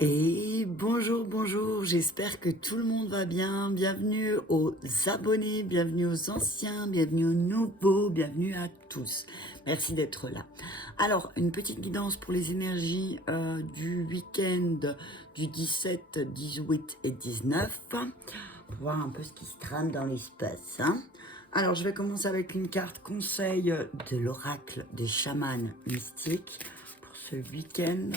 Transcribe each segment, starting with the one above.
Et bonjour, bonjour, j'espère que tout le monde va bien. Bienvenue aux abonnés, bienvenue aux anciens, bienvenue aux nouveaux, bienvenue à tous. Merci d'être là. Alors, une petite guidance pour les énergies du week-end du 17, 18 et 19, pour voir un peu ce qui se trame dans l'espace. Alors, je vais commencer avec une carte conseil de l'oracle des chamans mystiques. Ce week-end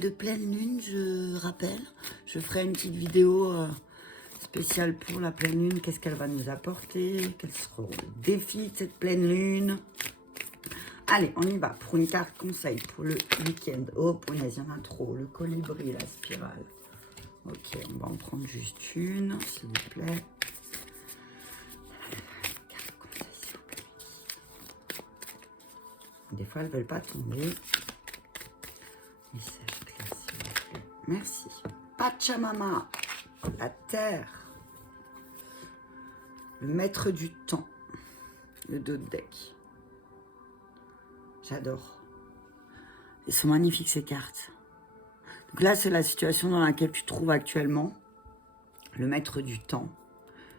de pleine lune, je rappelle. Je ferai une petite vidéo spéciale pour la pleine lune. Qu'est-ce qu'elle va nous apporter? Quels seront les défis de cette pleine lune? Allez, on y va pour une carte conseil pour le week-end. Oh, punaise, il y en a trop. Le colibri, la spirale. Ok, on va en prendre juste une, s'il vous plaît. Carte conseil, s'il vous plaît. Des fois, elles ne veulent pas tomber. Message clair, s'il vous plaît. Merci. Pachamama, la terre, le maître du temps, le dos de deck. J'adore. Ils sont magnifiques ces cartes. Donc là, c'est la situation dans laquelle tu te trouves actuellement. Le maître du temps.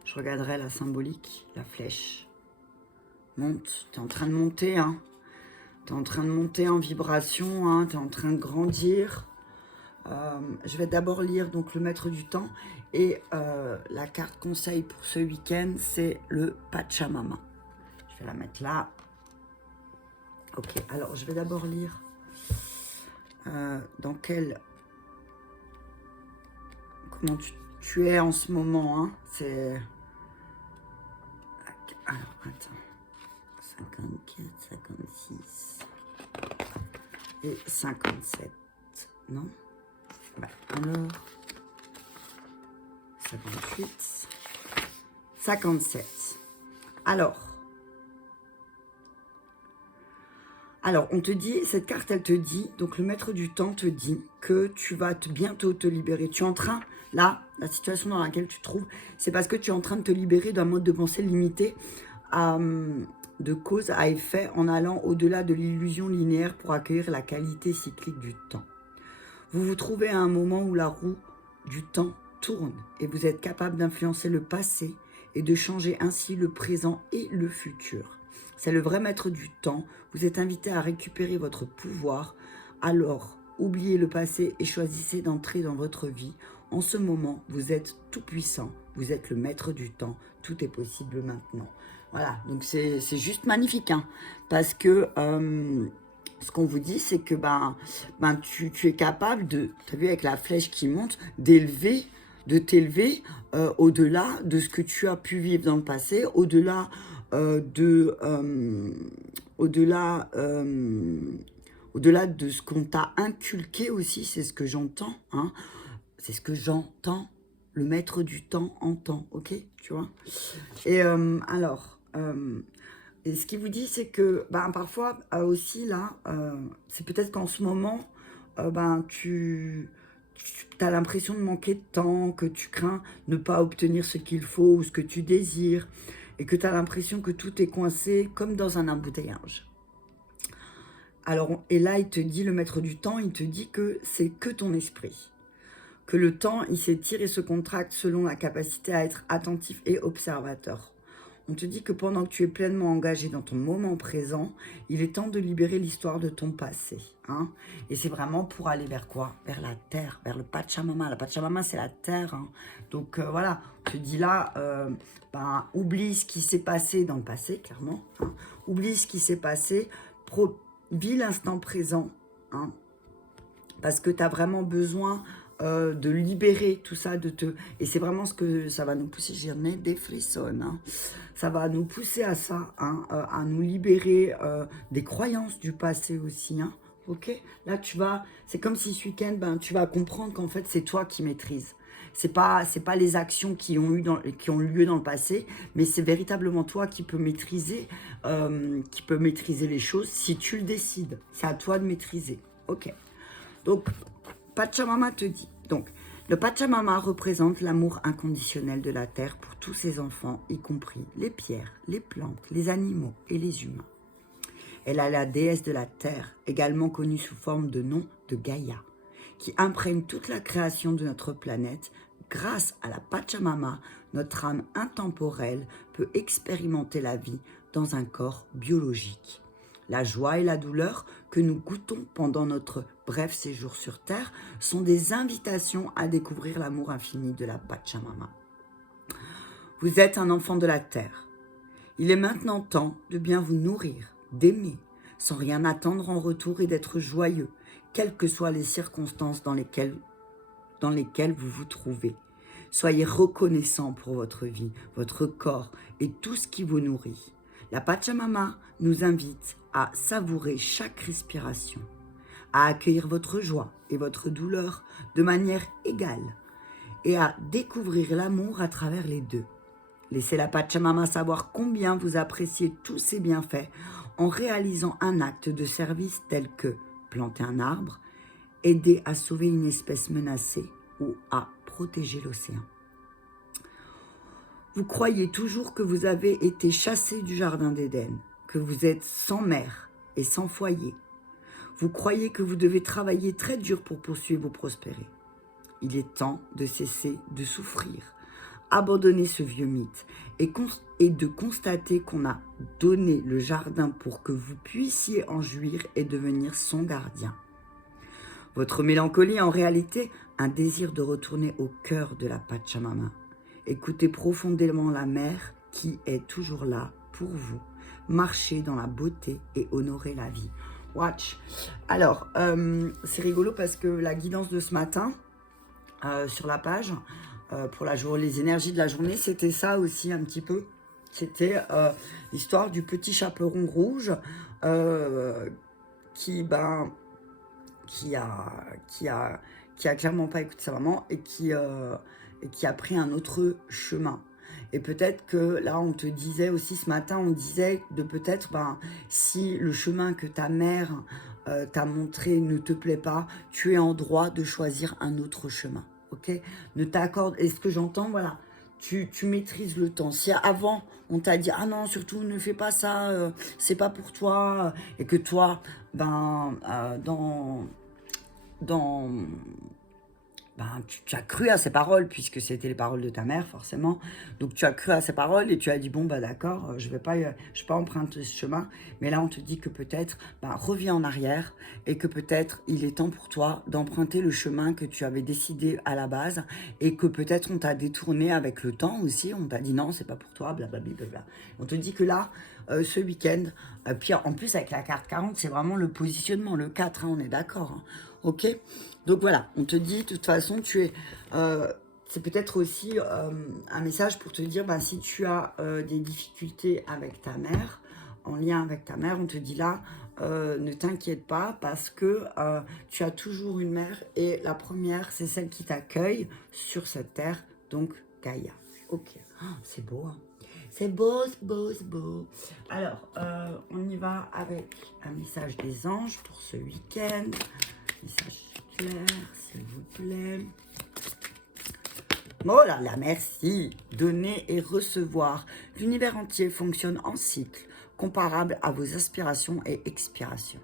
Je regarderai la symbolique, la flèche. Monte. Tu es en train de monter, hein. Tu es en train de monter en vibration, hein. Tu es en train de grandir. Je vais d'abord lire donc le maître du temps et la carte conseil pour ce week-end, c'est le Pachamama. Je vais la mettre là. Ok, alors je vais d'abord lire dans quel... Comment tu es en ce moment, hein. C'est... Alors, attends. 54, 56 et 57. Non? Ouais, alors... 58, 57. Alors, on te dit, cette carte, elle te dit, donc le maître du temps te dit que tu vas bientôt te libérer. Tu es en train, là, la situation dans laquelle tu te trouves, c'est parce que tu es en train de te libérer d'un mode de pensée limité de cause à effet en allant au-delà de l'illusion linéaire pour accueillir la qualité cyclique du temps. Vous vous trouvez à un moment où la roue du temps tourne et vous êtes capable d'influencer le passé et de changer ainsi le présent et le futur. C'est le vrai maître du temps. Vous êtes invité à récupérer votre pouvoir. Alors, oubliez le passé et choisissez d'entrer dans votre vie. En ce moment, vous êtes tout puissant. Vous êtes le maître du temps. Tout est possible maintenant. Voilà, donc c'est juste magnifique, hein, parce que... ce qu'on vous dit, c'est que tu es capable de, tu as vu avec la flèche qui monte, de t'élever au-delà de ce que tu as pu vivre dans le passé, au-delà au-delà de ce qu'on t'a inculqué aussi, c'est ce que j'entends, hein, c'est ce que j'entends, le maître du temps entend, ok, tu vois. Et et ce qu'il vous dit, c'est que parfois aussi, là, c'est peut-être qu'en ce moment, tu as l'impression de manquer de temps, que tu crains ne pas obtenir ce qu'il faut ou ce que tu désires, et que tu as l'impression que tout est coincé comme dans un embouteillage. Alors, et là, il te dit, le maître du temps, il te dit que c'est que ton esprit. Que le temps, il s'étire et se contracte selon la capacité à être attentif et observateur. On te dit que pendant que tu es pleinement engagé dans ton moment présent, il est temps de libérer l'histoire de ton passé. Hein, et c'est vraiment pour aller vers quoi? Vers la terre, vers le Pachamama. La Pachamama, c'est la terre. Hein. Donc voilà, on te dit là, oublie ce qui s'est passé dans le passé, clairement. Hein, oublie ce qui s'est passé, vis l'instant présent. Hein, parce que tu as vraiment besoin de libérer tout ça, et c'est vraiment ce que ça va nous pousser, j'ai des frissons, hein. Ça va nous pousser à ça, hein, à nous libérer des croyances du passé aussi, hein, ok. Là, c'est comme si ce week-end, tu vas comprendre qu'en fait, c'est toi qui maîtrises. C'est pas les actions qui ont lieu dans le passé, mais c'est véritablement toi qui peux maîtriser les choses si tu le décides. C'est à toi de maîtriser, ok. Donc, Pachamama te dit, donc, le Pachamama représente l'amour inconditionnel de la terre pour tous ses enfants, y compris les pierres, les plantes, les animaux et les humains. Elle est la déesse de la terre, également connue sous forme de nom de Gaïa, qui imprègne toute la création de notre planète, grâce à la Pachamama, notre âme intemporelle peut expérimenter la vie dans un corps biologique. La joie et la douleur que nous goûtons pendant notre bref séjour sur Terre sont des invitations à découvrir l'amour infini de la Pachamama. Vous êtes un enfant de la Terre. Il est maintenant temps de bien vous nourrir, d'aimer, sans rien attendre en retour et d'être joyeux, quelles que soient les circonstances dans lesquelles vous vous trouvez. Soyez reconnaissants pour votre vie, votre corps et tout ce qui vous nourrit. La Pachamama nous invite à savourer chaque respiration, à accueillir votre joie et votre douleur de manière égale et à découvrir l'amour à travers les deux. Laissez la Pachamama savoir combien vous appréciez tous ces bienfaits en réalisant un acte de service tel que planter un arbre, aider à sauver une espèce menacée ou à protéger l'océan. Vous croyez toujours que vous avez été chassé du jardin d'Éden, que vous êtes sans mère et sans foyer. Vous croyez que vous devez travailler très dur pour poursuivre ou prospérer. Il est temps de cesser de souffrir, abandonner ce vieux mythe et de constater qu'on a donné le jardin pour que vous puissiez en jouir et devenir son gardien. Votre mélancolie est en réalité un désir de retourner au cœur de la Pachamama. Écoutez profondément la mère qui est toujours là pour vous. Marchez dans la beauté et honorez la vie. Watch. Alors, c'est rigolo parce que la guidance de ce matin, sur la page, pour les énergies de la journée, c'était ça aussi un petit peu. C'était l'histoire du petit chaperon rouge qui a clairement pas écouté sa maman et qui a pris un autre chemin. Et peut-être que là, on te disait aussi ce matin, on disait de peut-être, si le chemin que ta mère t'a montré ne te plaît pas, tu es en droit de choisir un autre chemin. Ok, ne t'accorde. Et ce que j'entends, voilà, tu maîtrises le temps. Si avant on t'a dit ah non, surtout ne fais pas ça, c'est pas pour toi, et que toi, tu as cru à ces paroles, puisque c'était les paroles de ta mère, forcément. Donc, tu as cru à ces paroles et tu as dit, bon, d'accord, je vais pas emprunter ce chemin. Mais là, on te dit que peut-être, reviens en arrière et que peut-être, il est temps pour toi d'emprunter le chemin que tu avais décidé à la base et que peut-être on t'a détourné avec le temps aussi. On t'a dit, non, c'est pas pour toi, blablabla. On te dit que là, ce week-end, puis en plus, avec la carte 40, c'est vraiment le positionnement, le 4, on est d'accord, ok. Donc voilà, on te dit, de toute façon, c'est peut-être aussi un message pour te dire, si tu as des difficultés avec ta mère, en lien avec ta mère, on te dit là, ne t'inquiète pas parce que tu as toujours une mère et la première, c'est celle qui t'accueille sur cette terre, donc Gaïa. Ok, c'est beau, hein. C'est beau, c'est beau, c'est beau. Alors, on y va avec un message des anges pour ce week-end. Message clair, s'il vous plaît. Oh là là, merci. Donner et recevoir. L'univers entier fonctionne en cycle, comparable à vos inspirations et expirations.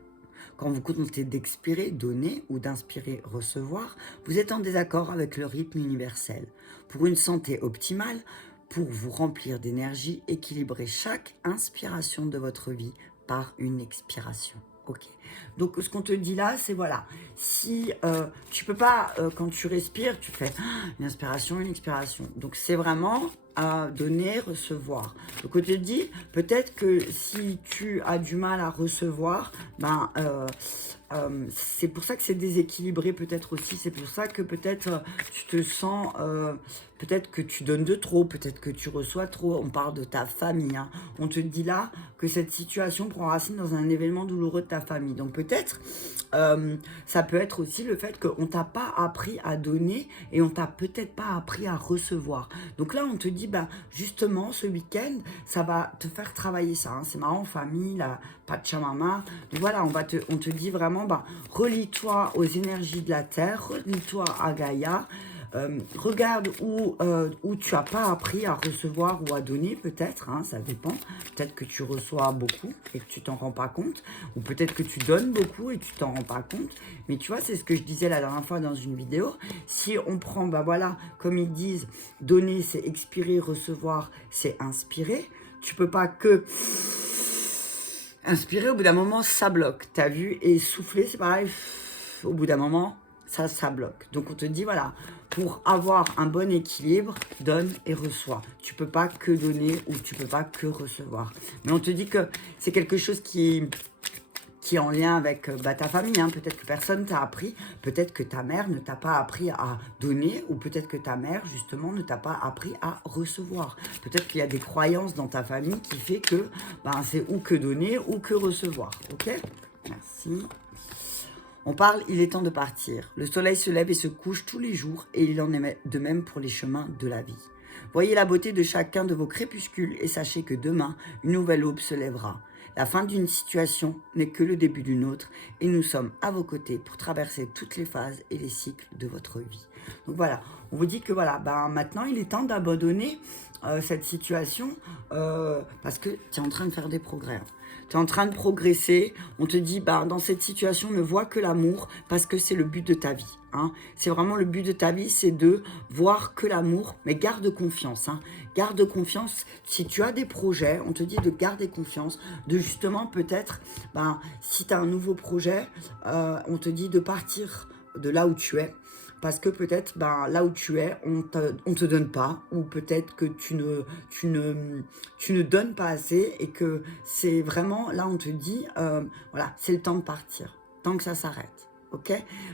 Quand vous comptez d'expirer, donner ou d'inspirer, recevoir, vous êtes en désaccord avec le rythme universel. Pour une santé optimale, pour vous remplir d'énergie, équilibrez chaque inspiration de votre vie par une expiration. Ok. Donc, ce qu'on te dit là, c'est voilà. Si tu peux pas, quand tu respires, tu fais une inspiration, une expiration. Donc, c'est vraiment donner, recevoir. Donc, on te dit, peut-être que si tu as du mal à recevoir, c'est pour ça que c'est déséquilibré peut-être aussi. C'est pour ça que peut-être tu te sens... peut-être que tu donnes de trop, peut-être que tu reçois trop. On parle de ta famille. Hein. On te dit là que cette situation prend racine dans un événement douloureux de ta famille. Donc peut-être, ça peut être aussi le fait qu'on t'a pas appris à donner et on t'a peut-être pas appris à recevoir. Donc là, on te dit, justement, ce week-end, ça va te faire travailler ça. Hein. C'est marrant, famille, la Pachamama. Donc voilà, on te dit vraiment, relie-toi aux énergies de la Terre, relie-toi à Gaïa. Regarde où tu n'as pas appris à recevoir ou à donner, peut-être, hein, ça dépend. Peut-être que tu reçois beaucoup et que tu t'en rends pas compte. Ou peut-être que tu donnes beaucoup et tu t'en rends pas compte. Mais tu vois, c'est ce que je disais la dernière fois dans une vidéo. Si on prend, bah voilà, comme ils disent, donner, c'est expirer, recevoir, c'est inspirer. Tu peux pas que inspirer, au bout d'un moment, ça bloque. T'as vu? Et souffler, c'est pareil. Au bout d'un moment, ça bloque. Donc, on te dit, voilà, pour avoir un bon équilibre, donne et reçois. Tu peux pas que donner ou tu peux pas que recevoir. Mais on te dit que c'est quelque chose qui est en lien avec ta famille. Hein. Peut-être que personne t'a appris, peut-être que ta mère ne t'a pas appris à donner, ou peut-être que ta mère, justement, ne t'a pas appris à recevoir. Peut-être qu'il y a des croyances dans ta famille qui fait que c'est ou que donner ou que recevoir. Ok? Merci. On parle, il est temps de partir. Le soleil se lève et se couche tous les jours, et il en est de même pour les chemins de la vie. Voyez la beauté de chacun de vos crépuscules et sachez que demain, une nouvelle aube se lèvera. La fin d'une situation n'est que le début d'une autre et nous sommes à vos côtés pour traverser toutes les phases et les cycles de votre vie. Donc voilà, on vous dit que voilà, maintenant il est temps d'abandonner cette situation parce que tu es en train de faire des progrès. Tu es en train de progresser, on te dit, dans cette situation, ne vois que l'amour, parce que c'est le but de ta vie. Hein. C'est vraiment le but de ta vie, c'est de voir que l'amour, mais garde confiance. Hein. Garde confiance, si tu as des projets, on te dit de garder confiance, de justement peut-être, si tu as un nouveau projet, on te dit de partir de là où tu es, parce que peut-être là où tu es, on te donne pas, ou peut-être que tu ne donnes pas assez, et que c'est vraiment, là on te dit, voilà, c'est le temps de partir, tant que ça s'arrête. Ok?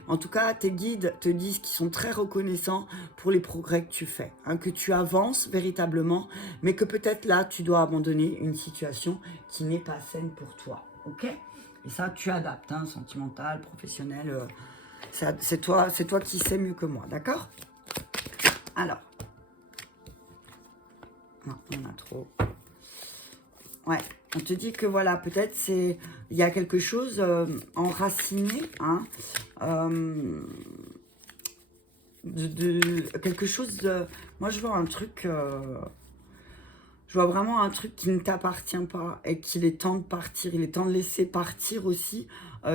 En tout cas, tes guides te disent qu'ils sont très reconnaissants pour les progrès que tu fais, hein, que tu avances véritablement, mais que peut-être là, tu dois abandonner une situation qui n'est pas saine pour toi. Ok? Et ça, tu adaptes, hein, sentimental, professionnel, c'est toi qui sais mieux que moi, d'accord? Alors, non, il y en a trop. Ouais, on te dit que voilà, peut-être il y a quelque chose enraciné, hein, quelque chose de... Moi, je vois un truc... je vois vraiment un truc qui ne t'appartient pas et qu'il est temps de partir. Il est temps de laisser partir aussi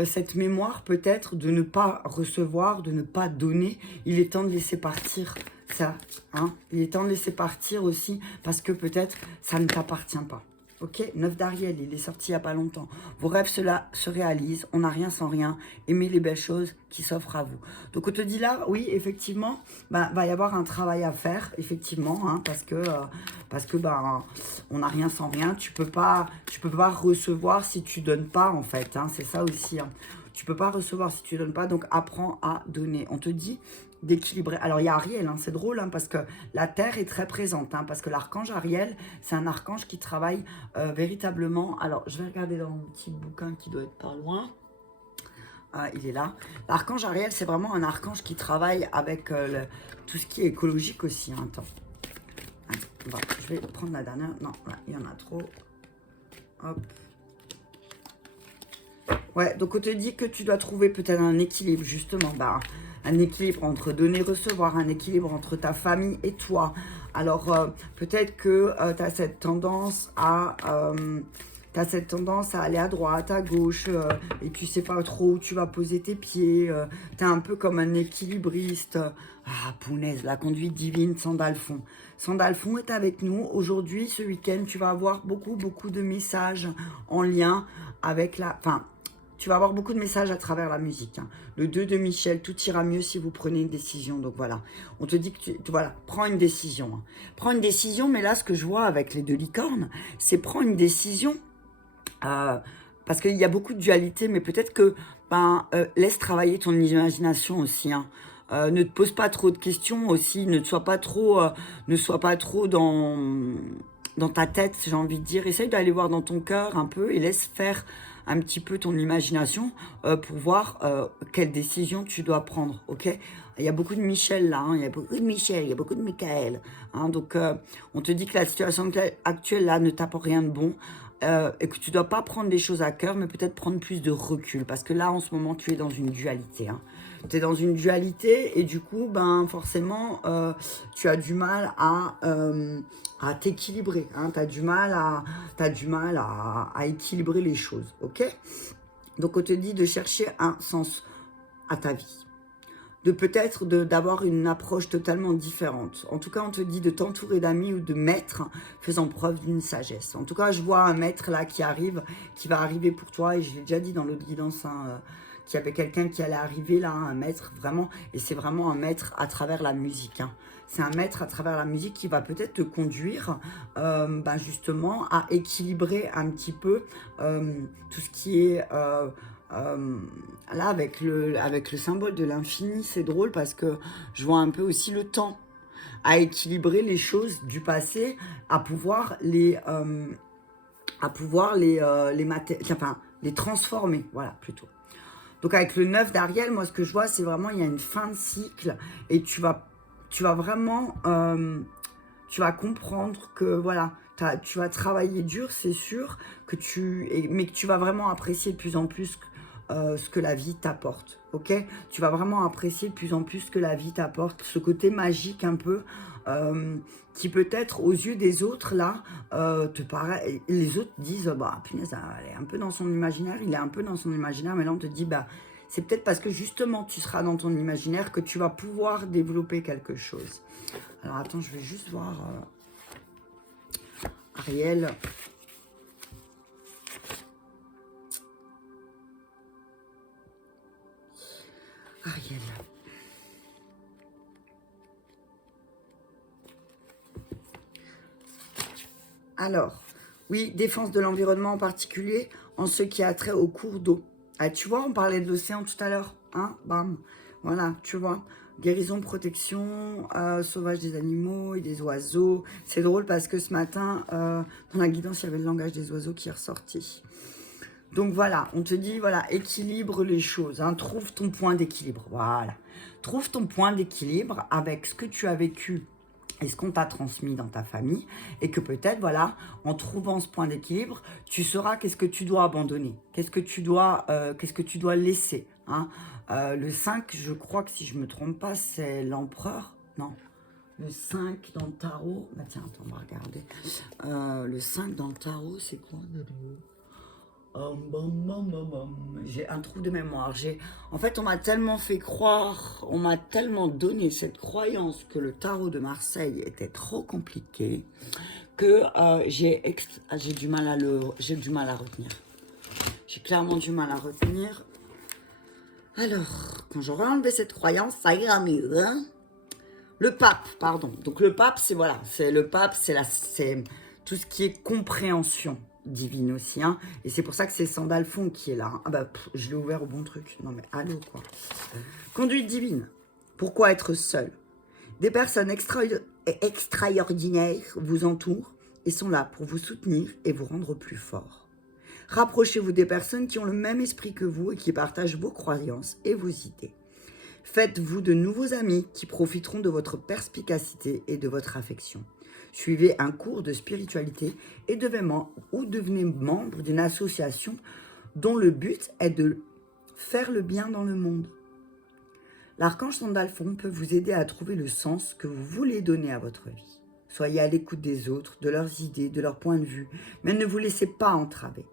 cette mémoire peut-être de ne pas recevoir, de ne pas donner. Il est temps de laisser partir ça. Hein. Il est temps de laisser partir aussi parce que peut-être ça ne t'appartient pas. Ok, 9 d'Ariel, il est sorti il n'y a pas longtemps. Vos rêves se réalisent, on n'a rien sans rien. Aimez les belles choses qui s'offrent à vous. Donc on te dit là, oui, effectivement, va y avoir un travail à faire, effectivement, hein, parce que on n'a rien sans rien. Tu peux pas recevoir si tu donnes pas, en fait. Hein, c'est ça aussi. Hein. Tu peux pas recevoir si tu donnes pas, donc apprends à donner. On te dit d'équilibrer. Alors, il y a Ariel, hein, c'est drôle, hein, parce que la Terre est très présente, hein, parce que l'archange Ariel, c'est un archange qui travaille véritablement. Alors, je vais regarder dans mon petit bouquin qui doit être pas loin. Ah, il est là. L'archange Ariel, c'est vraiment un archange qui travaille avec tout ce qui est écologique aussi. Hein, attends. Bon, je vais prendre la dernière. Non, là, il y en a trop. Hop. Ouais, donc on te dit que tu dois trouver peut-être un équilibre, justement. Un équilibre entre donner et recevoir, un équilibre entre ta famille et toi. Alors, peut-être que tu as cette tendance à... aller à droite, à gauche, et tu sais pas trop où tu vas poser tes pieds. Tu es un peu comme un équilibriste. Ah, punaise, la conduite divine, Sandalphon. Sandalphon est avec nous. Aujourd'hui, ce week-end, tu vas avoir beaucoup de messages en lien avec la... Enfin, tu vas avoir beaucoup de messages à travers la musique. Hein. Le 2 de Michel, tout ira mieux si vous prenez une décision. Donc voilà, on te dit que voilà, prends une décision. Hein. Prends une décision, mais là, ce que je vois avec les 2 licornes, c'est prends une décision. Parce qu'il y a beaucoup de dualité, mais peut-être que laisse travailler ton imagination aussi. Hein. Ne te pose pas trop de questions aussi, ne sois pas trop dans ta tête, j'ai envie de dire. Essaye d'aller voir dans ton cœur un peu et laisse faire un petit peu ton imagination pour voir quelle décision tu dois prendre, ok? Il y a beaucoup de Michel là, hein, il y a beaucoup de Michel, il y a beaucoup de Michael. Hein, donc, on te dit que la situation actuelle là ne t'apporte rien de bon. Et que tu ne dois pas prendre des choses à cœur, mais peut-être prendre plus de recul. Parce que là, en ce moment, tu es dans une dualité. Hein. tu es dans une dualité et du coup, ben, forcément, tu as du mal à t'équilibrer. Hein, tu as du mal à équilibrer les choses. Ok? Donc, on te dit de chercher un sens à ta vie. De peut-être d'avoir une approche totalement différente. En tout cas, on te dit de t'entourer d'amis ou de maîtres faisant preuve d'une sagesse. En tout cas, je vois un maître là qui va arriver pour toi, et je l'ai déjà dit dans l'autre guidance, hein, qu'il y avait quelqu'un qui allait arriver là, un maître vraiment, et c'est vraiment un maître à travers la musique. Hein. C'est un maître à travers la musique qui va peut-être te conduire ben justement à équilibrer un petit peu tout ce qui est... là, avec le symbole de l'infini, c'est drôle parce que je vois un peu aussi le temps à équilibrer les choses du passé, à pouvoir les transformer, voilà, plutôt. Donc, avec le 9 d'Ariel, moi, ce que je vois, c'est vraiment, il y a une fin de cycle et tu vas vraiment, tu vas comprendre que, voilà, tu vas travailler dur, c'est sûr, mais que tu vas vraiment apprécier de plus en plus ce que la vie t'apporte, ok? Tu vas vraiment apprécier de plus en plus ce que la vie t'apporte, ce côté magique un peu, qui peut-être aux yeux des autres, là, te paraît... Les autres disent, bah, punaise, elle est un peu dans son imaginaire, il est un peu dans son imaginaire, mais là, on te dit, bah, c'est peut-être parce que justement, tu seras dans ton imaginaire que tu vas pouvoir développer quelque chose. Alors, attends, je vais juste voir... Ariel... Ariel. Alors, oui, défense de l'environnement en particulier, en ce qui a trait au cours d'eau. Ah, tu vois, on parlait de l'océan tout à l'heure, hein, bam, voilà, tu vois. Guérison, protection, sauvage des animaux et des oiseaux. C'est drôle parce que ce matin, dans la guidance, il y avait le langage des oiseaux qui est ressorti. Donc voilà, on te dit, voilà, équilibre les choses, hein, trouve ton point d'équilibre, voilà. Trouve ton point d'équilibre avec ce que tu as vécu et ce qu'on t'a transmis dans ta famille, et que peut-être, voilà, en trouvant ce point d'équilibre, tu sauras qu'est-ce que tu dois abandonner, qu'est-ce que tu dois laisser. Hein. Le 5, je crois que si je ne me trompe pas, c'est l'empereur, non. Le 5 dans le tarot, bah tiens, attends, on va regarder. Le 5 dans le tarot, c'est quoi? J'ai un trou de mémoire. En fait, on m'a tellement fait croire, on m'a tellement donné cette croyance que le tarot de Marseille était trop compliqué que j'ai du mal à retenir. J'ai clairement du mal à retenir. Alors, quand j'aurai enlevé cette croyance, ça ira mieux. Hein, le pape, pardon. Donc le pape, c'est voilà, c'est le pape, c'est tout ce qui est compréhension divine aussi, hein. Et c'est pour ça que c'est Sandalphon qui est là. Hein. Ah bah, je l'ai ouvert au bon truc. Non mais allô, quoi. Conduite divine. Pourquoi être seul? Des personnes extraordinaires vous entourent et sont là pour vous soutenir et vous rendre plus fort. Rapprochez-vous des personnes qui ont le même esprit que vous et qui partagent vos croyances et vos idées. Faites-vous de nouveaux amis qui profiteront de votre perspicacité et de votre affection. Suivez un cours de spiritualité et devenez membre d'une association dont le but est de faire le bien dans le monde. L'archange Sandalphon peut vous aider à trouver le sens que vous voulez donner à votre vie. Soyez à l'écoute des autres, de leurs idées, de leurs points de vue, mais ne vous laissez pas entraver.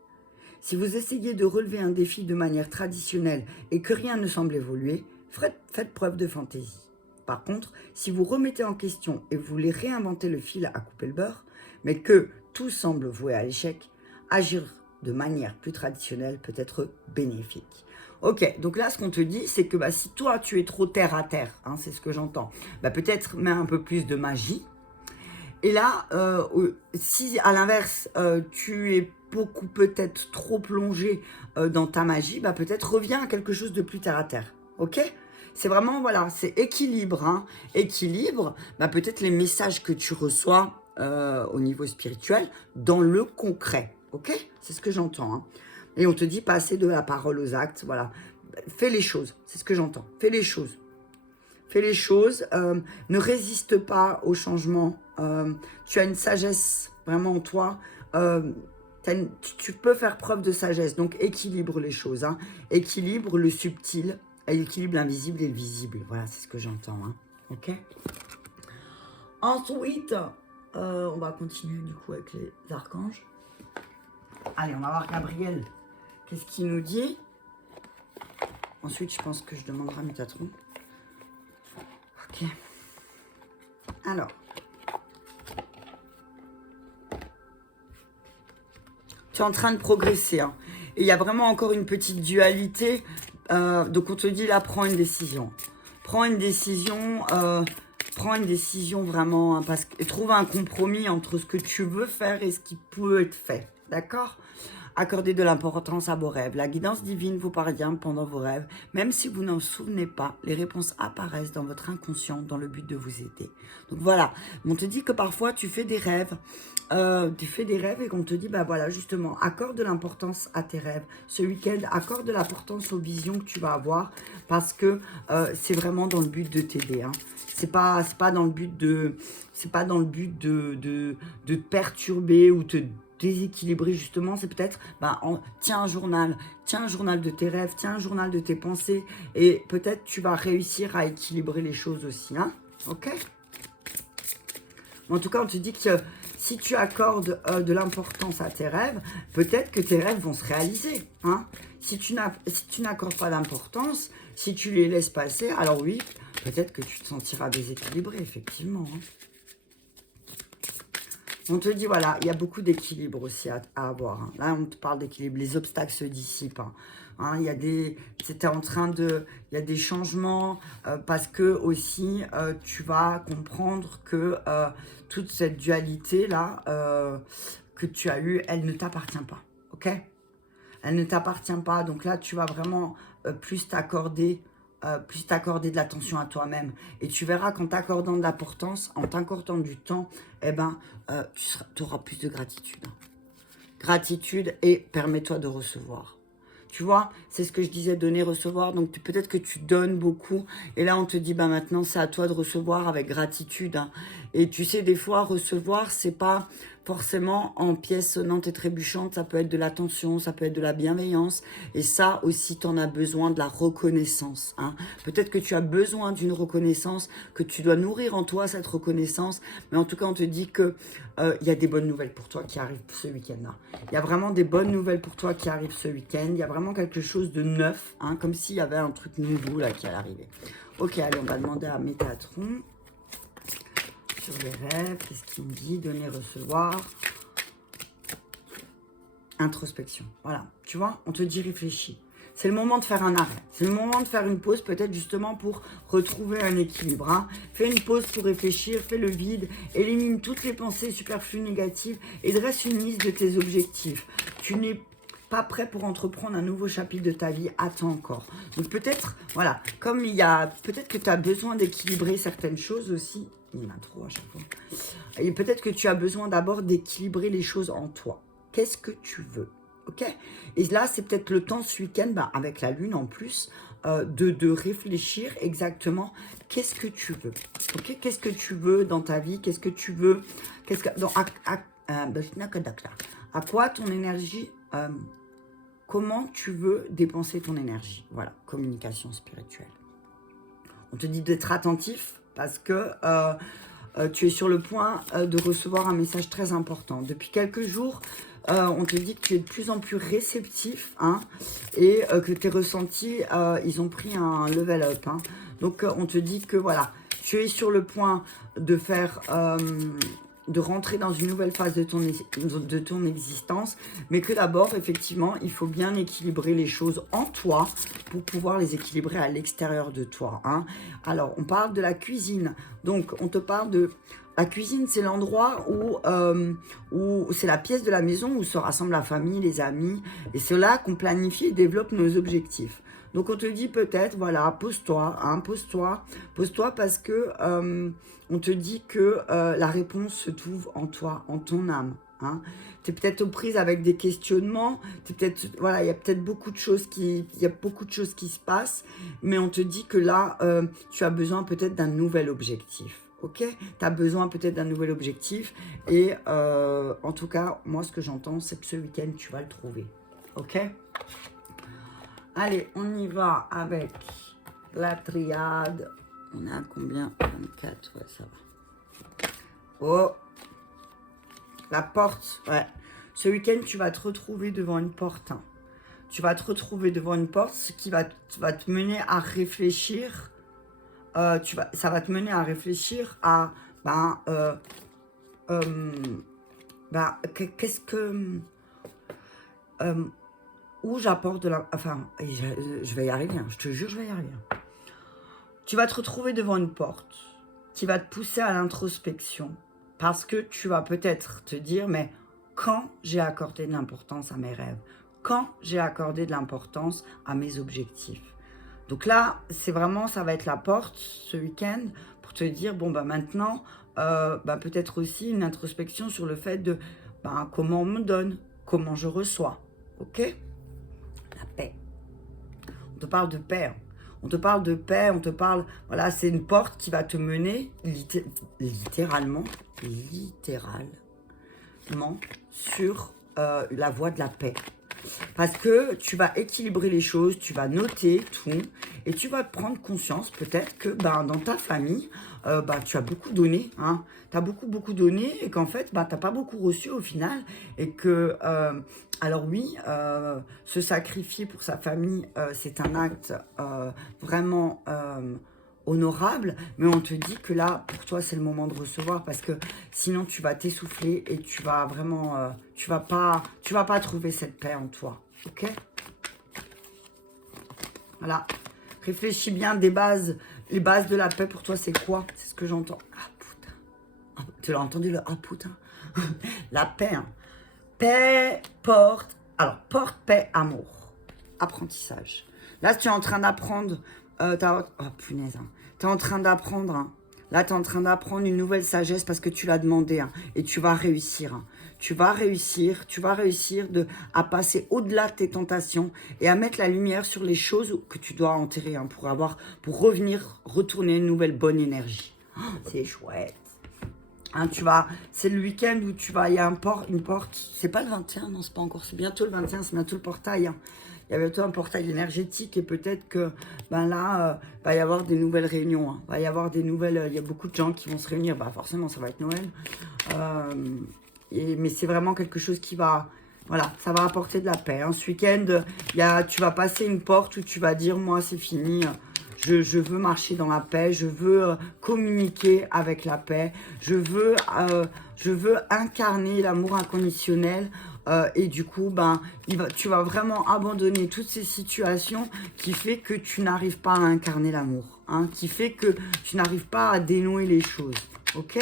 Si vous essayez de relever un défi de manière traditionnelle et que rien ne semble évoluer, faites preuve de fantaisie. Par contre, si vous remettez en question et vous voulez réinventer le fil à couper le beurre, mais que tout semble voué à l'échec, agir de manière plus traditionnelle peut être bénéfique. Ok, donc là, ce qu'on te dit, c'est que si toi, tu es trop terre à terre, hein, c'est ce que j'entends, peut-être mets un peu plus de magie. Et là, si à l'inverse, tu es beaucoup peut-être trop plongé dans ta magie, peut-être reviens à quelque chose de plus terre à terre. Ok ? C'est vraiment, voilà, c'est équilibre. Hein. Équilibre, peut-être les messages que tu reçois au niveau spirituel dans le concret. Ok ? C'est ce que j'entends. Hein. Et on te dit passer de la parole aux actes. Voilà. Fais les choses. C'est ce que j'entends. Fais les choses. Fais les choses. Ne résiste pas au changement. Tu as une sagesse vraiment en toi. Tu peux faire preuve de sagesse. Donc, équilibre les choses. Hein. Équilibre le subtil Elle équilibre l'invisible et le visible. Voilà, c'est ce que j'entends. Hein. Ok. Ensuite, on va continuer du coup avec les archanges. Allez, on va voir Gabriel. Qu'est-ce qu'il nous dit? Ensuite, je pense que je demanderai à Métatron. Ok. Alors. Tu es en train de progresser. Hein. Et il y a vraiment encore une petite dualité. Donc, on te dit là, prends une décision. Prends une décision vraiment. Hein, et trouve un compromis entre ce que tu veux faire et ce qui peut être fait. D'accord? Accordez de l'importance à vos rêves. La guidance divine vous parvient pendant vos rêves. Même si vous n'en souvenez pas, les réponses apparaissent dans votre inconscient dans le but de vous aider. Donc voilà, on te dit que parfois tu fais des rêves. Et qu'on te dit, bah voilà, justement, accorde de l'importance à tes rêves. Ce week-end, accorde de l'importance aux visions que tu vas avoir parce que c'est vraiment dans le but de t'aider. Hein. C'est pas dans le but de te perturber ou te déséquilibrer justement, c'est peut-être, tiens un journal de tes rêves, tiens un journal de tes pensées et peut-être tu vas réussir à équilibrer les choses aussi, hein, ok? En tout cas, on te dit que si tu accordes de l'importance à tes rêves, peut-être que tes rêves vont se réaliser, hein? Si tu n'accordes pas d'importance, si tu les laisses passer, alors oui, peut-être que tu te sentiras déséquilibré, effectivement, hein. On te dit, voilà, il y a beaucoup d'équilibre aussi à avoir. Hein. Là, on te parle d'équilibre. Les obstacles se dissipent. Hein, il y a des changements parce que aussi, tu vas comprendre que toute cette dualité-là que tu as eue, elle ne t'appartient pas. Ok? Elle ne t'appartient pas. Donc là, tu vas vraiment plus t'accorder de l'attention à toi-même. Et tu verras qu'en t'accordant de l'importance, en t'accordant du temps, eh ben, tu auras plus de gratitude. Gratitude et permets-toi de recevoir. Tu vois, c'est ce que je disais, donner, recevoir. Donc, peut-être que tu donnes beaucoup. Et là, on te dit, maintenant, c'est à toi de recevoir avec gratitude. Hein. Et tu sais, des fois, recevoir, c'est pas forcément en pièces sonnantes et trébuchantes. Ça peut être de l'attention, ça peut être de la bienveillance. Et ça aussi, tu en as besoin de la reconnaissance. Hein. Peut-être que tu as besoin d'une reconnaissance, que tu dois nourrir en toi cette reconnaissance. Mais en tout cas, on te dit que y a des bonnes nouvelles pour toi qui arrivent ce week-end-là. Il y a vraiment des bonnes nouvelles pour toi qui arrivent ce week-end. Il y a vraiment quelque chose de neuf, hein, comme s'il y avait un truc nouveau là qui allait arriver. Ok, allez, on va demander à Métatron sur les rêves. Qu'est-ce qu'il me dit? Donner, recevoir. Introspection. Voilà, tu vois, on te dit réfléchis. C'est le moment de faire un arrêt. C'est le moment de faire une pause, peut-être justement pour retrouver un équilibre. Hein. Fais une pause pour réfléchir, fais le vide, élimine toutes les pensées superflues négatives et dresse une liste de tes objectifs. Tu n'es pas prêt pour entreprendre un nouveau chapitre de ta vie, attends encore. Donc peut-être, voilà, comme il y a, peut-être que tu as besoin d'équilibrer certaines choses aussi. Il y en a trop à chaque fois. Et peut-être que tu as besoin d'abord d'équilibrer les choses en toi. Qu'est-ce que tu veux? Ok? Et là, c'est peut-être le temps ce week-end, avec la lune en plus, de réfléchir exactement qu'est-ce que tu veux. Ok? Qu'est-ce que tu veux dans ta vie? Qu'est-ce que tu veux? À quoi ton énergie, comment tu veux dépenser ton énergie? Voilà, communication spirituelle. On te dit d'être attentif parce que tu es sur le point de recevoir un message très important. Depuis quelques jours, on te dit que tu es de plus en plus réceptif, hein, et que tes ressentis, ils ont pris un level up. Hein. Donc, on te dit que voilà, tu es sur le point de faire... de rentrer dans une nouvelle phase de ton existence, mais que d'abord, effectivement, il faut bien équilibrer les choses en toi pour pouvoir les équilibrer à l'extérieur de toi. Hein. Alors, on parle de la cuisine, donc on te parle de... La cuisine, c'est l'endroit où c'est la pièce de la maison où se rassemble la famille, les amis, et c'est là qu'on planifie et développe nos objectifs. Donc, on te dit peut-être, voilà, pose-toi, hein, pose-toi parce que on te dit que la réponse se trouve en toi, en ton âme. Hein. Tu es peut-être aux prises avec des questionnements, voilà, il y a peut-être beaucoup de choses qui se passent, mais on te dit que là, tu as besoin peut-être d'un nouvel objectif. Ok, tu as besoin peut-être d'un nouvel objectif et en tout cas, moi, ce que j'entends, c'est que ce week-end, tu vas le trouver. Ok. Allez, on y va avec la triade. On a combien? 24, ouais, ça va. Oh, la porte, ouais. Ce week-end, tu vas te retrouver devant une porte. Hein. Tu vas te retrouver devant une porte, ce qui va te mener à réfléchir. Ça va te mener à réfléchir à, qu'est-ce que... où j'apporte de la... Enfin, je vais y arriver, hein, je te jure, je vais y arriver. Tu vas te retrouver devant une porte qui va te pousser à l'introspection parce que tu vas peut-être te dire, mais quand j'ai accordé de l'importance à mes rêves, quand j'ai accordé de l'importance à mes objectifs. Donc là, c'est vraiment, ça va être la porte ce week-end pour te dire, bon, maintenant, peut-être aussi une introspection sur le fait de comment on me donne, comment je reçois. Ok? La paix. On te parle de paix. Hein. On te parle de paix, on te parle... Voilà, c'est une porte qui va te mener littéralement sur la voie de la paix. Parce que tu vas équilibrer les choses, tu vas noter tout et tu vas prendre conscience peut-être que dans ta famille, tu as beaucoup donné. Hein, tu as beaucoup donné et qu'en fait, tu n'as pas beaucoup reçu au final. Et que, alors oui, se sacrifier pour sa famille, c'est un acte vraiment... honorable, mais on te dit que là, pour toi, c'est le moment de recevoir parce que sinon, tu vas t'essouffler et tu vas vraiment, tu vas pas trouver cette paix en toi, ok? Voilà. Réfléchis bien des bases. Les bases de la paix, pour toi, c'est quoi? C'est ce que j'entends. Ah, putain. Ah, tu l'as entendu, le ah, putain. La paix, hein. Paix, porte. Alors, porte, paix, amour. Apprentissage. Là, tu es en train d'apprendre... oh, punaise. Hein. Tu es en train d'apprendre. Hein. Là, tu es en train d'apprendre une nouvelle sagesse parce que tu l'as demandé. Hein, et tu vas réussir. Hein. Tu vas réussir à passer au-delà de tes tentations et à mettre la lumière sur les choses que tu dois enterrer hein, pour retourner une nouvelle bonne énergie. Oh, c'est chouette. Hein, c'est le week-end où il y a une porte. C'est pas le 21, non, c'est pas encore. C'est bientôt le 21, c'est bientôt le portail. Hein. Il y a bientôt un portail énergétique et peut-être que là, va y avoir des nouvelles réunions. Hein. Va y avoir des nouvelles. Il y a beaucoup de gens qui vont se réunir. Forcément, ça va être Noël. Mais c'est vraiment quelque chose qui va. Voilà, ça va apporter de la paix. Hein. Ce week-end, tu vas passer une porte où tu vas dire, moi, c'est fini. Je veux marcher dans la paix, je veux communiquer avec la paix, je veux incarner l'amour inconditionnel et du coup, tu vas vraiment abandonner toutes ces situations qui fait que tu n'arrives pas à incarner l'amour, hein, qui fait que tu n'arrives pas à dénouer les choses, ok ?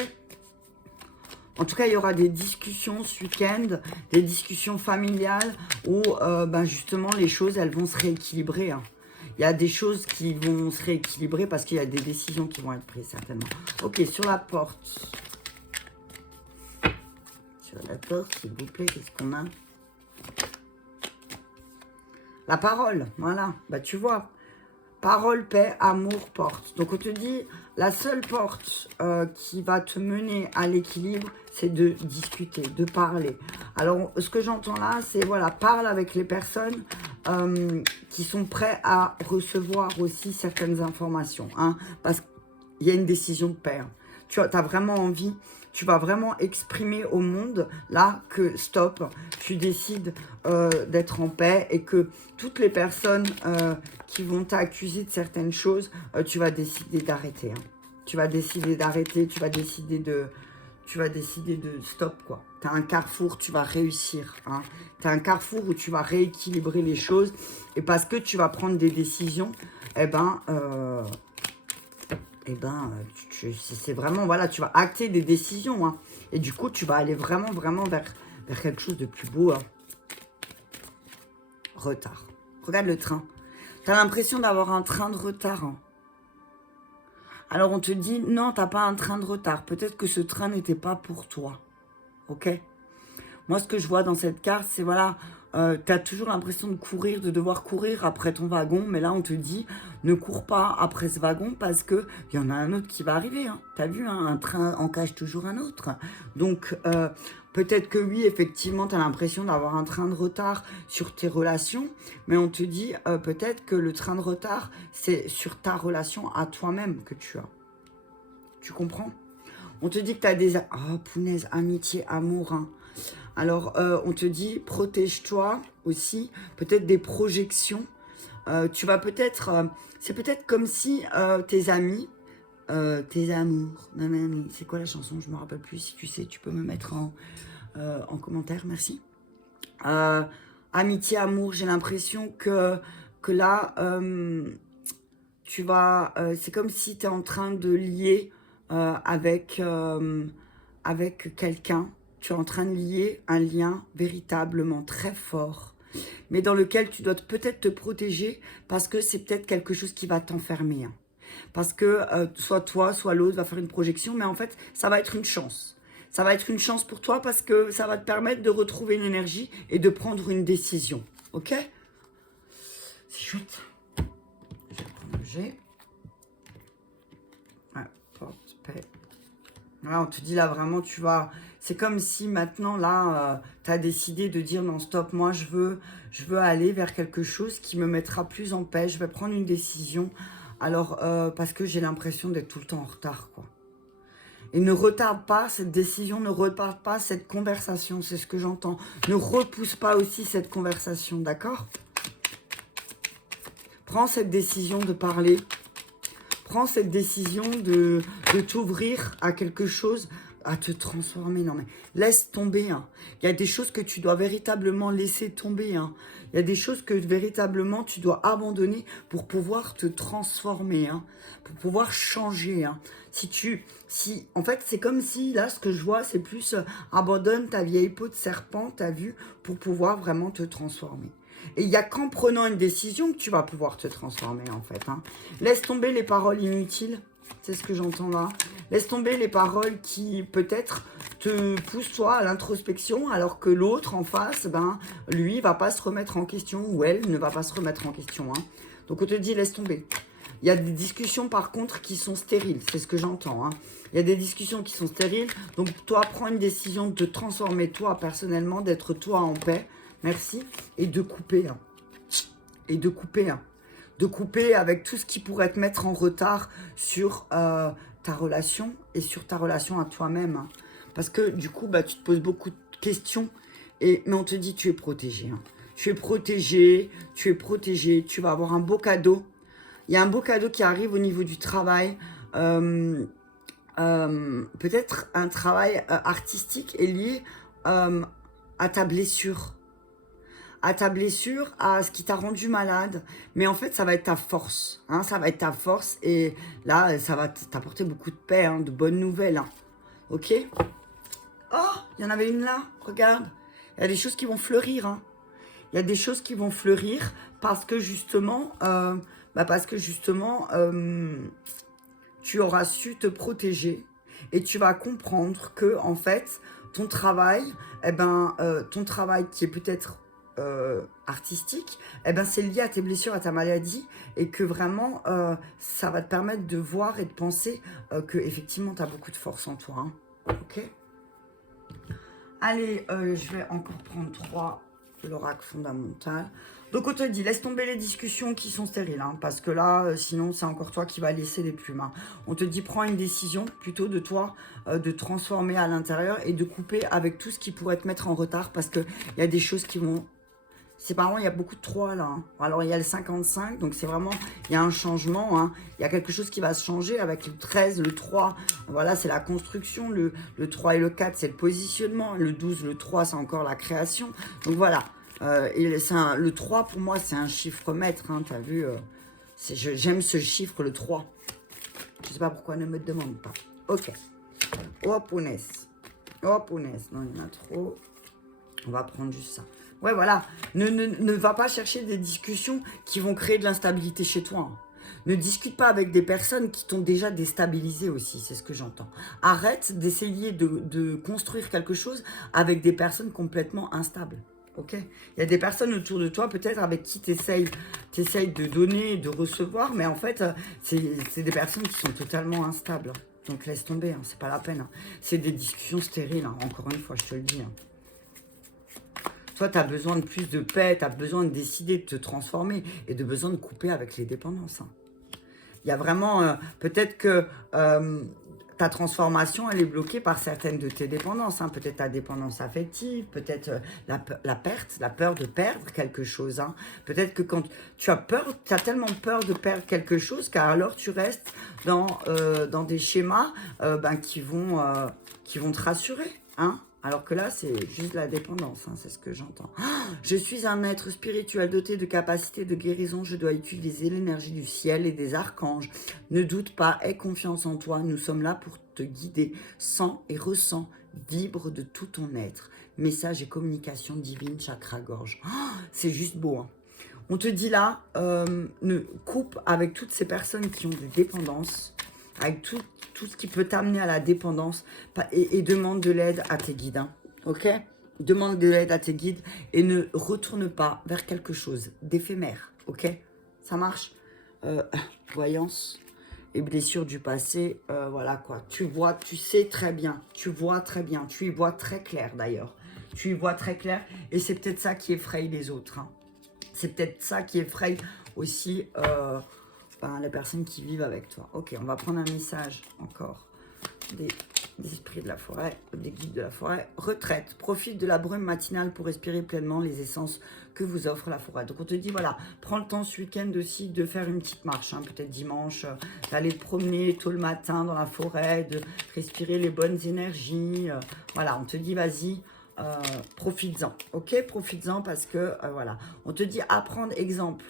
En tout cas, il y aura des discussions ce week-end, des discussions familiales où justement les choses, elles vont se rééquilibrer, hein. Il y a des choses qui vont se rééquilibrer parce qu'il y a des décisions qui vont être prises, certainement. Ok, sur la porte. Sur la porte, s'il vous plaît, qu'est-ce qu'on a? La parole, voilà. Tu vois, parole, paix, amour, porte. Donc, on te dit, la seule porte qui va te mener à l'équilibre, c'est de discuter, de parler. Alors, ce que j'entends là, c'est, voilà, parle avec les personnes qui sont prêts à recevoir aussi certaines informations. Hein, parce qu'il y a une décision de paix. Tu as vraiment envie, tu vas vraiment exprimer au monde, là, que stop, tu décides d'être en paix et que toutes les personnes qui vont t'accuser de certaines choses, tu vas décider d'arrêter. Hein. Tu vas décider d'arrêter, tu vas décider de stop, quoi. Tu as un carrefour, tu vas réussir. Hein. Tu as un carrefour où tu vas rééquilibrer les choses. Et parce que tu vas prendre des décisions, c'est vraiment, voilà, tu vas acter des décisions. Hein. Et du coup, tu vas aller vraiment vers quelque chose de plus beau. Hein. Retard. Regarde le train. Tu as l'impression d'avoir un train de retard. Hein. Alors, on te dit, non, tu n'as pas un train de retard. Peut-être que ce train n'était pas pour toi. Ok? Moi, ce que je vois dans cette carte, c'est, voilà, tu as toujours l'impression de courir, de devoir courir après ton wagon, mais là on te dit ne cours pas après ce wagon parce que il y en a un autre qui va arriver. Hein. Tu as vu, hein, un train en cache toujours un autre. Donc peut-être que oui, effectivement, tu as l'impression d'avoir un train de retard sur tes relations, mais on te dit peut-être que le train de retard, c'est sur ta relation à toi-même que tu as. Tu comprends? On te dit que tu as des... Oh, punaise, amitié, amour, hein. Alors, on te dit, protège-toi aussi, peut-être des projections. Tu vas peut-être... c'est peut-être comme si tes amis, tes amours, nanani, c'est quoi la chanson? Je me rappelle plus. Si tu sais, tu peux me mettre en commentaire, merci. Amitié, amour, j'ai l'impression que là, tu vas... c'est comme si tu es en train de lier avec quelqu'un. Tu es en train de lier un lien véritablement très fort, mais dans lequel tu dois peut-être te protéger parce que c'est peut-être quelque chose qui va t'enfermer. Hein. Parce que soit toi, soit l'autre va faire une projection, mais en fait, ça va être une chance. Ça va être une chance pour toi parce que ça va te permettre de retrouver une énergie et de prendre une décision. Ok? C'est chouette. Je vais prendre le G. Ouais, porte, paix. Voilà, on te dit là vraiment, tu vas... C'est comme si maintenant, là, tu as décidé de dire non, stop, moi, je veux aller vers quelque chose qui me mettra plus en paix. Je vais prendre une décision. Alors, parce que j'ai l'impression d'être tout le temps en retard, quoi. Et ne retarde pas cette décision, ne retarde pas cette conversation, c'est ce que j'entends. Ne repousse pas aussi cette conversation, d'accord? Prends cette décision de parler. Prends cette décision de t'ouvrir à quelque chose, à te transformer. Non mais laisse tomber. Hein. Il y a des choses que tu dois véritablement laisser tomber. Hein. Il y a des choses que véritablement tu dois abandonner pour pouvoir te transformer, hein, pour pouvoir changer. Hein. En fait, c'est comme si, là, ce que je vois, c'est plus abandonne ta vieille peau de serpent, t'as vu, pour pouvoir vraiment te transformer. Et il n'y a qu'en prenant une décision que tu vas pouvoir te transformer, en fait. Hein. Laisse tomber les paroles inutiles. C'est ce que j'entends là. Laisse tomber les paroles qui, peut-être, te poussent, toi, à l'introspection, alors que l'autre, en face, ben, lui, ne va pas se remettre en question, ou elle ne va pas se remettre en question. Hein. Donc, on te dit, laisse tomber. Il y a des discussions, par contre, qui sont stériles. C'est ce que j'entends. Hein. Il y a des discussions qui sont stériles. Donc, toi, prends une décision de te transformer, toi, personnellement, d'être toi en paix. Merci. Et de couper. Hein. Et de couper. Hein. De couper avec tout ce qui pourrait te mettre en retard sur ta relation et sur ta relation à toi-même. Hein. Parce que, du coup, bah, tu te poses beaucoup de questions. Mais on te dit, tu es protégé. Hein. Tu es protégé. Tu es protégé. Tu vas avoir un beau cadeau. Il y a un beau cadeau qui arrive au niveau du travail. Peut-être un travail artistique est lié à ta blessure. À ta blessure, à ce qui t'a rendu malade. Mais en fait, ça va être ta force. Hein, ça va être ta force. Et là, ça va t'apporter beaucoup de paix, hein, de bonnes nouvelles. Hein. Ok? Oh, il y en avait une là. Regarde. Il y a des choses qui vont fleurir. Hein. Il y a des choses qui vont fleurir parce que justement... tu auras su te protéger et tu vas comprendre que, en fait, ton travail, ton travail qui est peut-être artistique, c'est lié à tes blessures, à ta maladie et que vraiment, ça va te permettre de voir et de penser que effectivement, tu as beaucoup de force en toi. Hein. Ok? Allez, je vais encore prendre 3, l'oracle fondamental. Donc on te dit, laisse tomber les discussions qui sont stériles, hein, parce que là, sinon, c'est encore toi qui vas laisser les plumes. Hein. On te dit, prends une décision plutôt de toi, de transformer à l'intérieur et de couper avec tout ce qui pourrait te mettre en retard, parce qu'il y a des choses qui vont... C'est pas vraiment, il y a beaucoup de 3 là. Hein. Alors, il y a le 55, donc c'est vraiment, il y a un changement. Hein. Il y a quelque chose qui va se changer avec le 13, le 3. Voilà, c'est la construction. Le 3 et le 4, c'est le positionnement. Le 12, le 3, c'est encore la création. Donc voilà. Le 3, pour moi, c'est un chiffre maître. Hein, tu as vu, j'aime ce chiffre, le 3. Je sais pas pourquoi, ne me demande pas. Ok. Oh, punaise. Oh, punaise. Non, il y en a trop. On va prendre juste ça. Ouais, voilà. Ne va pas chercher des discussions qui vont créer de l'instabilité chez toi. Hein. Ne discute pas avec des personnes qui t'ont déjà déstabilisé aussi, c'est ce que j'entends. Arrête d'essayer de construire quelque chose avec des personnes complètement instables. Ok? Il y a des personnes autour de toi, peut-être, avec qui tu essayes de donner, de recevoir, mais en fait, c'est des personnes qui sont totalement instables. Donc laisse tomber, hein, c'est pas la peine. Hein. C'est des discussions stériles, hein, encore une fois, je te le dis. Hein. Toi, tu as besoin de plus de paix, tu as besoin de décider de te transformer et de besoin de couper avec les dépendances. Hein. Il y a vraiment, peut-être que ta transformation, elle est bloquée par certaines de tes dépendances. Hein. Peut-être ta dépendance affective, peut-être la perte, la peur de perdre quelque chose. Hein. Peut-être que quand tu as peur, tu as tellement peur de perdre quelque chose qu'alors tu restes dans des schémas qui vont te rassurer. Hein. Alors que là, c'est juste la dépendance, hein, c'est ce que j'entends. Je suis un être spirituel doté de capacités de guérison. Je dois utiliser l'énergie du ciel et des archanges. Ne doute pas, aie confiance en toi. Nous sommes là pour te guider. Sens et ressens, vibre de tout ton être. Message et communication divine, chakra-gorge. C'est juste beau. Hein. On te dit là, ne coupe avec toutes ces personnes qui ont des dépendances, avec tout ce qui peut t'amener à la dépendance et demande de l'aide à tes guides. Hein. Ok ? Demande de l'aide à tes guides et ne retourne pas vers quelque chose d'éphémère. Ok ? Ça marche ? Voyance et blessures du passé, voilà quoi. Tu vois, tu sais très bien, tu vois très bien, tu y vois très clair d'ailleurs. Tu y vois très clair et c'est peut-être ça qui effraie les autres. Hein. C'est peut-être ça qui effraie aussi les personnes qui vivent avec toi. Ok, on va prendre un message encore des esprits de la forêt, des guides de la forêt. Retraite, profite de la brume matinale pour respirer pleinement les essences que vous offre la forêt. Donc on te dit, voilà, prends le temps ce week-end aussi de faire une petite marche, hein, peut-être dimanche, d'aller te promener tôt le matin dans la forêt, de respirer les bonnes énergies. Voilà, on te dit, vas-y, profites-en, ok? Profites-en parce que, voilà, on te dit, apprendre exemple.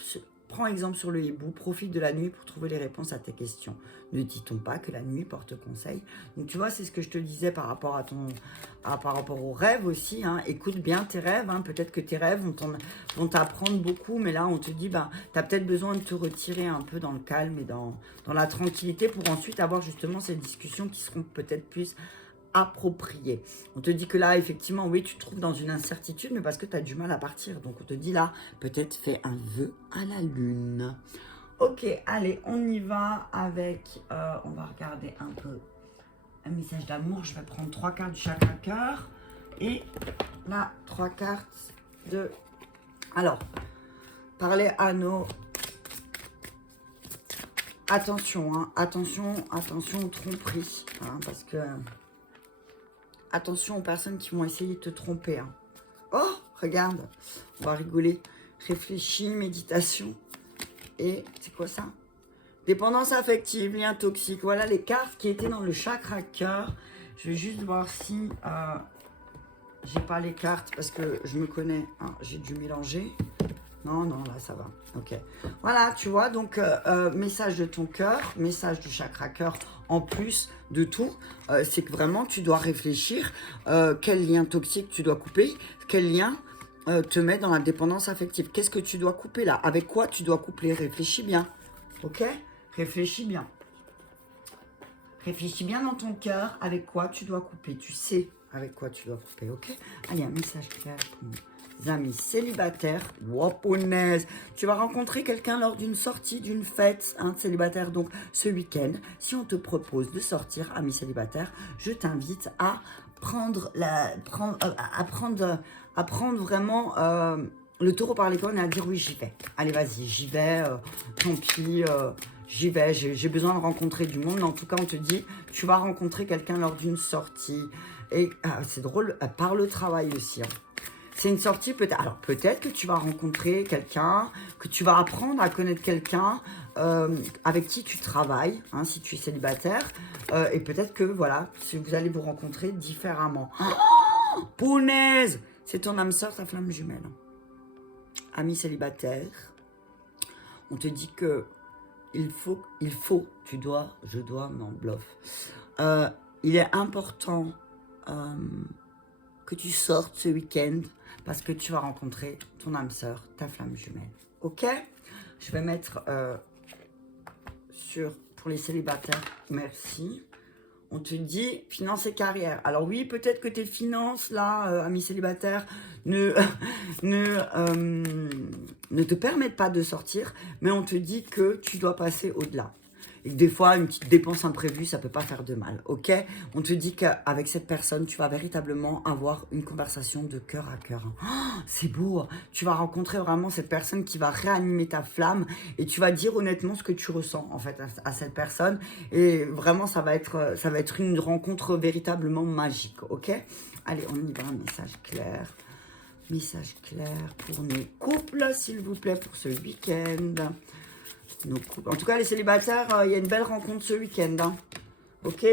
Prends exemple sur le hibou, profite de la nuit pour trouver les réponses à tes questions. Ne dit-on pas que la nuit porte conseil? Donc tu vois, c'est ce que je te disais par rapport par rapport aux rêves aussi. Hein. Écoute bien tes rêves. Hein. Peut-être que tes rêves vont t'apprendre beaucoup, mais là on te dit, tu as peut-être besoin de te retirer un peu dans le calme et dans la tranquillité pour ensuite avoir justement ces discussions qui seront peut-être plus approprié. On te dit que là, effectivement, oui, tu te trouves dans une incertitude, mais parce que tu as du mal à partir. Donc, on te dit là, peut-être fais un vœu à la lune. Ok, allez, on y va avec... on va regarder un peu un message d'amour. Je vais prendre 3 cartes du chakra cœur et là, 3 cartes de... Alors, parler à nos... Attention, hein, attention aux tromperies, hein, parce que... Attention aux personnes qui vont essayer de te tromper. Hein. Oh, regarde, on va rigoler. Réfléchis, méditation. Et c'est quoi ça? Dépendance affective, lien toxique. Voilà les cartes qui étaient dans le chakra cœur. Je vais juste voir si j'ai pas les cartes parce que je me connais. Hein, j'ai dû mélanger. Non, là, ça va. Ok. Voilà, tu vois, donc, message de ton cœur, message du chakra cœur, en plus de tout, c'est que vraiment, tu dois réfléchir quel lien toxique tu dois couper, quel lien te met dans la dépendance affective. Qu'est-ce que tu dois couper là? Avec quoi tu dois couper? Réfléchis bien. Ok? Réfléchis bien. Réfléchis bien dans ton cœur avec quoi tu dois couper. Tu sais avec quoi tu dois couper, ok? Allez, un message clair pour nous. Amis célibataires, waponaise. Tu vas rencontrer quelqu'un lors d'une sortie, d'une fête, hein, célibataire. Donc, ce week-end, si on te propose de sortir, amis célibataires, je t'invite à prendre vraiment le taureau par les cornes et à dire oui, j'y vais. Allez, vas-y, j'y vais. Tant pis, j'y vais. J'ai besoin de rencontrer du monde. Mais en tout cas, on te dit, tu vas rencontrer quelqu'un lors d'une sortie. Et c'est drôle, par le travail aussi. Hein. C'est une sortie peut-être. Alors peut-être que tu vas rencontrer quelqu'un, que tu vas apprendre à connaître quelqu'un avec qui tu travailles, hein, si tu es célibataire. Et peut-être que voilà, si vous allez vous rencontrer différemment. Oh, punaise! C'est ton âme sœur, ta flamme jumelle. Ami célibataire, on te dit que tu dois, je dois, non, bluff. Il est important que tu sortes ce week-end parce que tu vas rencontrer ton âme sœur, ta flamme jumelle. Ok? Je vais mettre pour les célibataires, merci. On te dit finances et carrière. Alors oui, peut-être que tes finances, là, amis célibataires, ne, ne te permettent pas de sortir, mais on te dit que tu dois passer au-delà. Et que des fois, une petite dépense imprévue, ça peut pas faire de mal, ok? On te dit qu'avec cette personne, tu vas véritablement avoir une conversation de cœur à cœur. Hein. Oh, c'est beau, tu vas rencontrer vraiment cette personne qui va réanimer ta flamme et tu vas dire honnêtement ce que tu ressens en fait à cette personne. Et vraiment, ça va être une rencontre véritablement magique, ok? Allez, on y va, message clair. Message clair pour nos couples, s'il vous plaît, pour ce week-end. Nos couples. En tout cas, les célibataires, il y a une belle rencontre ce week-end. Hein. Ok?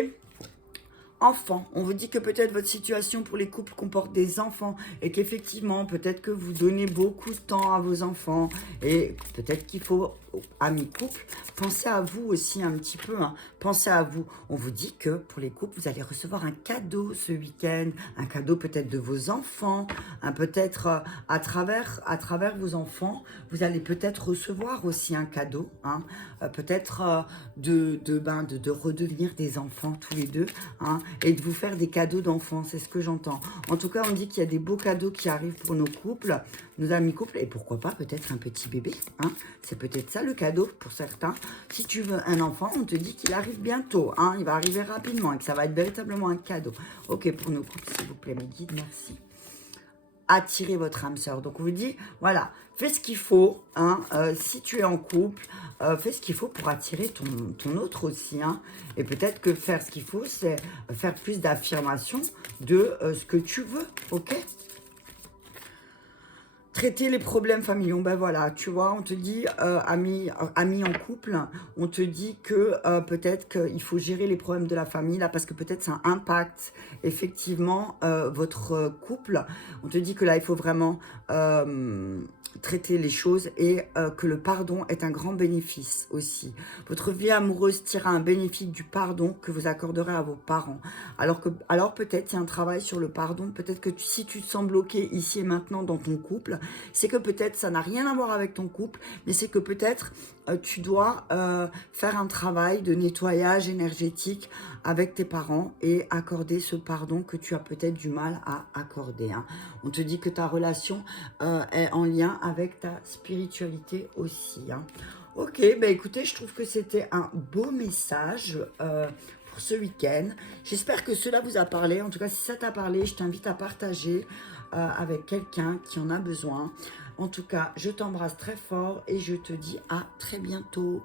Enfants. On vous dit que peut-être votre situation pour les couples comporte des enfants et qu'effectivement, peut-être que vous donnez beaucoup de temps à vos enfants et peut-être qu'il faut, amis couples, pensez à vous aussi un petit peu. Hein. Pensez à vous. On vous dit que pour les couples, vous allez recevoir un cadeau ce week-end, un cadeau peut-être de vos enfants, peut-être à travers vos enfants, vous allez peut-être recevoir aussi un cadeau, hein, peut-être de redevenir des enfants tous les deux, hein, et de vous faire des cadeaux d'enfants, c'est ce que j'entends. En tout cas, on dit qu'il y a des beaux cadeaux qui arrivent pour nos couples, nos amis couples, et pourquoi pas peut-être un petit bébé, hein, c'est peut-être ça le cadeau pour certains. Si tu veux un enfant, on te dit qu'il arrive bientôt, hein, il va arriver rapidement et que ça va être véritablement un cadeau. Ok, pour nos couples, s'il vous plaît, mes guides, merci. Attirer votre âme sœur. Donc on vous dit, voilà, fais ce qu'il faut, hein, si tu es en couple, fais ce qu'il faut pour attirer ton autre aussi, hein, et peut-être que faire ce qu'il faut, c'est faire plus d'affirmation de ce que tu veux, ok? Traiter les problèmes familiaux, ben voilà, tu vois, on te dit, amis en couple, on te dit que peut-être qu'il faut gérer les problèmes de la famille, là, parce que peut-être ça impacte effectivement votre couple. On te dit que là, il faut vraiment traiter les choses et que le pardon est un grand bénéfice aussi. Votre vie amoureuse tire un bénéfice du pardon que vous accorderez à vos parents. Alors peut-être il y a un travail sur le pardon, peut-être que si tu te sens bloqué ici et maintenant dans ton couple, c'est que peut-être ça n'a rien à voir avec ton couple, mais c'est que peut-être tu dois faire un travail de nettoyage énergétique avec tes parents et accorder ce pardon que tu as peut-être du mal à accorder. Hein. On te dit que ta relation est en lien avec ta spiritualité aussi. Hein. Ok, bah écoutez, je trouve que c'était un beau message pour ce week-end. J'espère que cela vous a parlé. En tout cas, si ça t'a parlé, je t'invite à partager avec quelqu'un qui en a besoin. En tout cas, je t'embrasse très fort et je te dis à très bientôt.